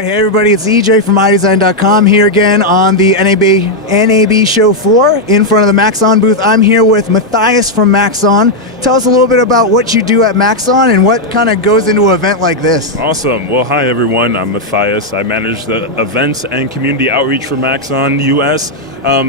Hey everybody, it's EJ from iDesign.com here again on the NAB Show 4 in front of the Maxon booth. I'm here with Mathias from Maxon. Tell us a little bit about what you do at Maxon and what kind of goes into an event like this. Awesome. Well, hi everyone. I'm Mathias. I manage the events and community outreach for Maxon US.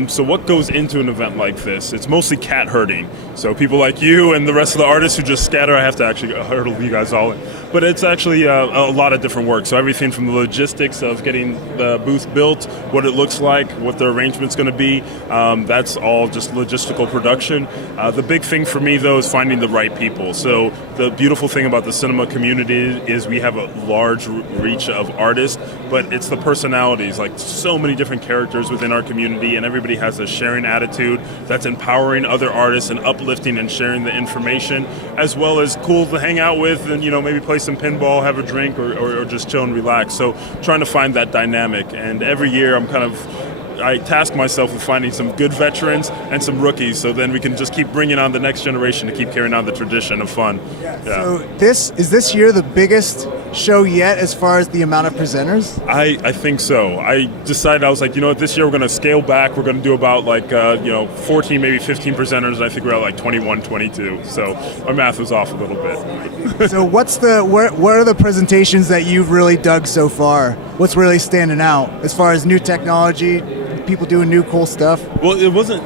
So what goes into an event like this? It's mostly cat herding. So people like you and the rest of the artists who just scatter, I have to actually hurdle you guys all in. But it's actually a lot of different work. So everything from the logistics of getting the booth built, what it looks like, what the arrangement's going to be, that's all just logistical production. The big thing for me, though, is finding the right people. So the beautiful thing about the cinema community is we have a large reach of artists, but it's the personalities, like so many different characters within our community, and everybody has a sharing attitude that's empowering other artists and uplifting and sharing the information, as well as cool to hang out with and, maybe play some pinball, have a drink, or just chill and relax. So trying to find that dynamic, and every year I task myself with finding some good veterans and some rookies, so then we can just keep bringing on the next generation to keep carrying on the tradition of fun. Yeah. So this year the biggest show yet as far as the amount of presenters? I think so. I decided, I was like, this year we're going to scale back. We're going to do about 14, maybe 15 presenters, and I think we're at 21, 22. So our math was off a little bit. So what are the presentations that you've really dug so far? What's really standing out as far as new technology, people doing new cool stuff? Well, it wasn't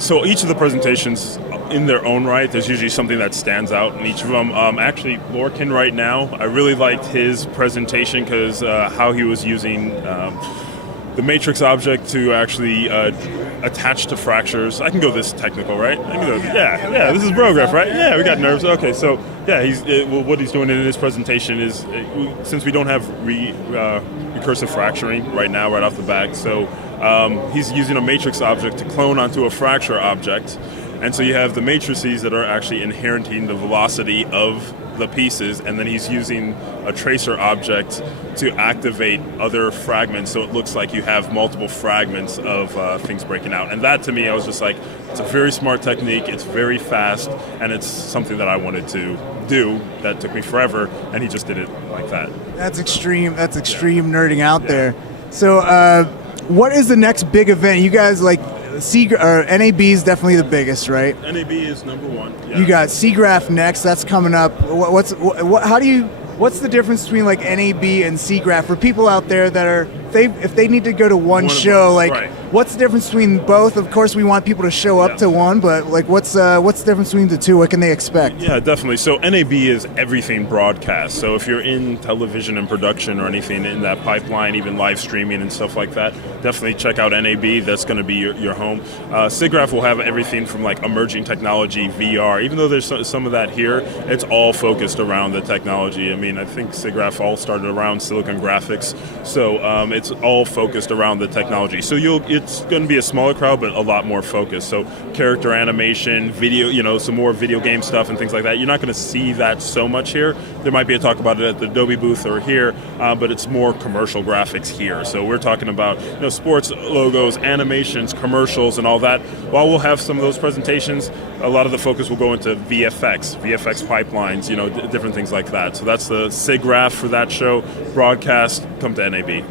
so each of the presentations in their own right, there's usually something that stands out in each of them. Actually, Lorcan right now, I really liked his presentation because how he was using the matrix object to actually attach to fractures. I can go this technical, right? I can go, yeah, this is Brograph, right? Yeah, we got nerves. Okay, so yeah, what he's doing in his presentation is, since we don't have recursive fracturing right now, right off the bat, so he's using a matrix object to clone onto a fracture object. And so you have the matrices that are actually inheriting the velocity of the pieces, and then he's using a tracer object to activate other fragments, so it looks like you have multiple fragments of things breaking out. And that, to me, I was just like, it's a very smart technique, it's very fast, and it's something that I wanted to do that took me forever, and he just did it like that. That's extreme nerding out there. So what is the next big event? You guys NAB is definitely the biggest, right? NAB is number one. Yeah. You got SIGGRAPH next. That's coming up. What's the difference between NAB and SIGGRAPH for people out there that if they need to go to one show? Right. What's the difference between both? Of course, we want people to show up to one, but what's the difference between the two? What can they expect? Yeah, definitely. So NAB is everything broadcast. So if you're in television and production or anything in that pipeline, even live streaming and stuff like that, definitely check out NAB. That's going to be your home. SIGGRAPH will have everything from emerging technology, VR. Even though there's some of that here, it's all focused around the technology. I mean, I think SIGGRAPH all started around silicon graphics, so it's all focused around the technology. So it's going to be a smaller crowd, but a lot more focused. So character animation, video, some more video game stuff and things like that. You're not going to see that so much here. There might be a talk about it at the Adobe booth or here, but it's more commercial graphics here. So we're talking about sports logos, animations, commercials, and all that. While we'll have some of those presentations, a lot of the focus will go into VFX pipelines, different things like that. So that's the SIGGRAPH for that show. Broadcast, come to NAB.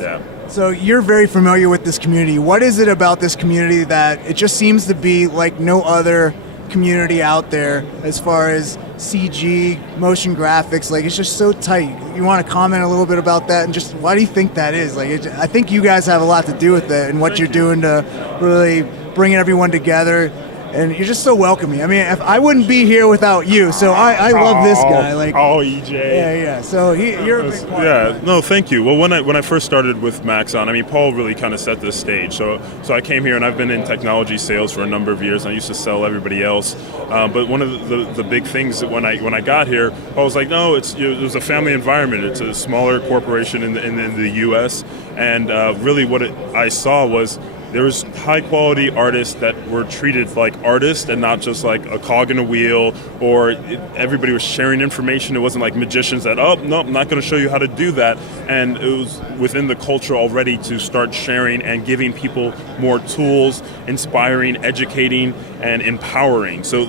Yeah. So you're very familiar with this community. What is it about this community that it just seems to be like no other community out there as far as CG, motion graphics? It's just so tight. You want to comment a little bit about that, and just why do you think that is? I think you guys have a lot to do with it and what you're doing to really bringing everyone together. And you're just so welcoming. I mean, I wouldn't be here without you. So I love this guy. EJ. Yeah. So you're a big part. Yeah. No, thank you. Well, when I first started with Maxon, I mean, Paul really kind of set this stage. So I came here, and I've been in technology sales for a number of years. And I used to sell everybody else. But one of the big things that when I got here, Paul was like, no, it was a family environment. It's a smaller corporation in the U.S. And really, what I saw was, there was high-quality artists that were treated like artists and not just like a cog in a wheel, or everybody was sharing information. It wasn't like magicians that, oh, no, I'm not going to show you how to do that. And it was within the culture already to start sharing and giving people more tools, inspiring, educating, and empowering. So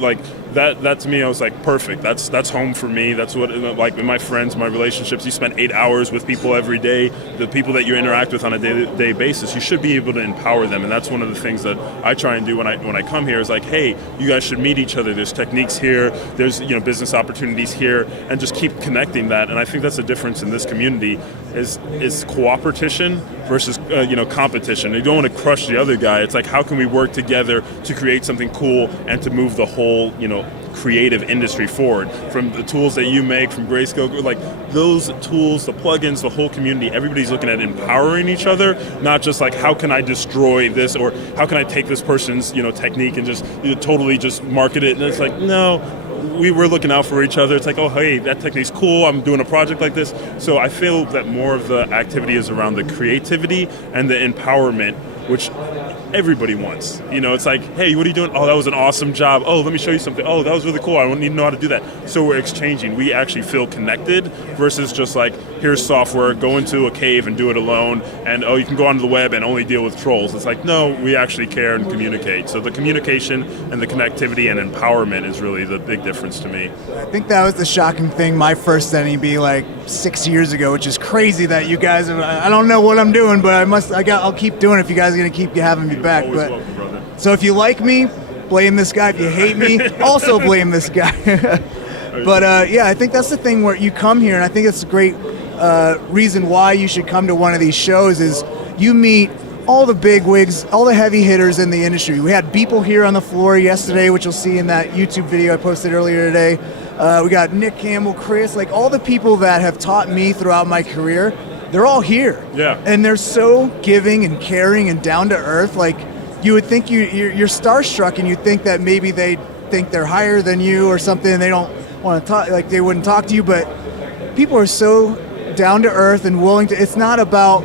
that to me, I was like, perfect. That's home for me. That's what, like, my friends, my relationships, you spend 8 hours with people every day, the people that you interact with on a day-to-day basis, you should be able to empower them. And that's one of the things that I try and do when I come here is like, hey, you guys should meet each other. There's techniques here, there's business opportunities here, and just keep connecting that. And I think that's the difference in this community is cooperation versus competition. You don't want to crush the other guy. It's like, how can we work together to create something cool and to move the whole creative industry forward? From the tools that you make, from Grayscale, like those tools, the plugins, the whole community, everybody's looking at empowering each other, not just like, how can I destroy this, or how can I take this person's technique and just totally just market it. And it's like, no, we're looking out for each other. It's like, oh, hey, that technique's cool, I'm doing a project like this. So I feel that more of the activity is around the creativity and the empowerment, which everybody wants. It's like, hey, what are you doing? Oh, that was an awesome job. Oh, let me show you something. Oh, that was really cool. I need to know how to do that. So we're exchanging. We actually feel connected versus just like, here's software, go into a cave and do it alone, and you can go onto the web and only deal with trolls. It's like, no, we actually care and communicate. So the communication and the connectivity and empowerment is really the big difference to me. I think that was the shocking thing, my first NAB like 6 years ago, which is crazy that you guys I don't know what I'm doing, but I'll keep doing it if you guys are going to keep having me back. Always welcome, brother. So if you like me, blame this guy. If you hate me, also blame this guy. But I think that's the thing where you come here, and I think it's a great reason why you should come to one of these shows is you meet all the big wigs, all the heavy hitters in the industry. We had Beeple here on the floor yesterday, which you'll see in that YouTube video I posted earlier today. We got Nick Campbell, Chris, like all the people that have taught me throughout my career, they're all here. Yeah. And they're so giving and caring and down to earth. Like, you would think you're starstruck, and you think that maybe they think they're higher than you or something, and they don't want to talk, like they wouldn't talk to you, but people are so down to earth and willing to, it's not about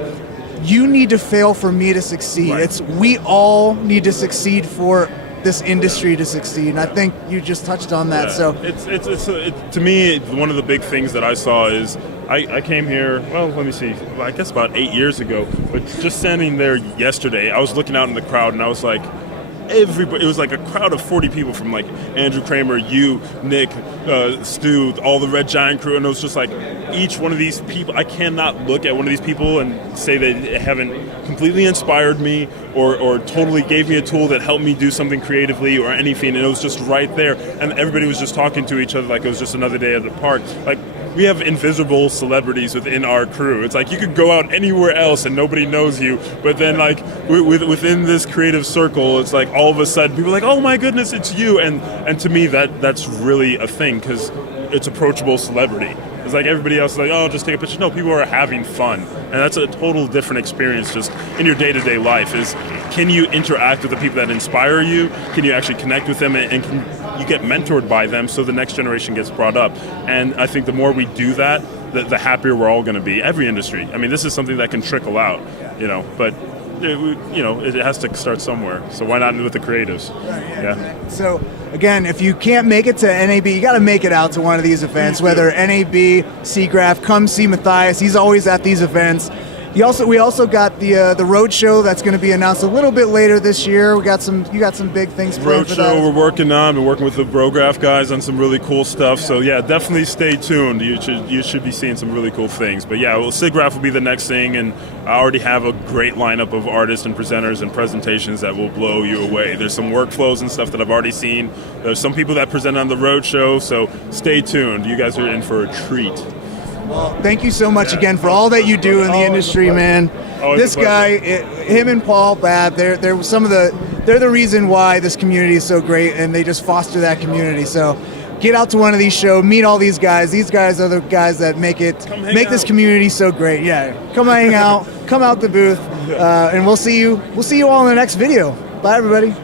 you need to fail for me to succeed. Right. It's we all need to succeed for this industry to succeed, and I think you just touched on that. Yeah. So to me, one of the big things that I saw is I came here, well, let me see, I guess about 8 years ago, but just standing there yesterday, I was looking out in the crowd, and I was like, everybody, it was like a crowd of 40 people from like Andrew Kramer, you, Nick, Stu, all the Red Giant crew, and it was just like each one of these people, I cannot look at one of these people and say they haven't completely inspired me or totally gave me a tool that helped me do something creatively or anything, and it was just right there, and everybody was just talking to each other like it was just another day at the park. Like, we have invisible celebrities within our crew. It's like you could go out anywhere else and nobody knows you, but then like within this creative circle, it's like all of a sudden people are like, oh my goodness, it's you, and to me that's really a thing, because it's approachable celebrity. It's like everybody else is like, oh, just take a picture. No, people are having fun, and that's a total different experience just in your day-to-day life. Is can you interact with the people that inspire you? Can you actually connect with them, and can you get mentored by them so the next generation gets brought up? And I think the more we do that, the happier we're all going to be. Every industry. I mean, this is something that can trickle out, but it has to start somewhere. So why not with the creatives? Yeah. So again, if you can't make it to NAB, you got to make it out to one of these events. Whether NAB, SIGGRAPH, come see Mathias. He's always at these events. We also got the road show that's going to be announced a little bit later this year. You got some big things planned for that. Road show we're working on. We're working with the Brograph guys on some really cool stuff. So yeah, definitely stay tuned. You should be seeing some really cool things. But yeah, SIGGRAPH will be the next thing, and I already have a great lineup of artists and presenters and presentations that will blow you away. There's some workflows and stuff that I've already seen. There's some people that present on the road show. So stay tuned. You guys are in for a treat. Well, thank you so much again for all that you do in the industry, man. This guy, him and Paul Babb, they're the reason why this community is so great, and they just foster that community. So get out to one of these shows, meet all these guys. These guys are the guys that make this community so great. Yeah, come hang out, come out the booth, and we'll see you all in the next video. Bye, everybody.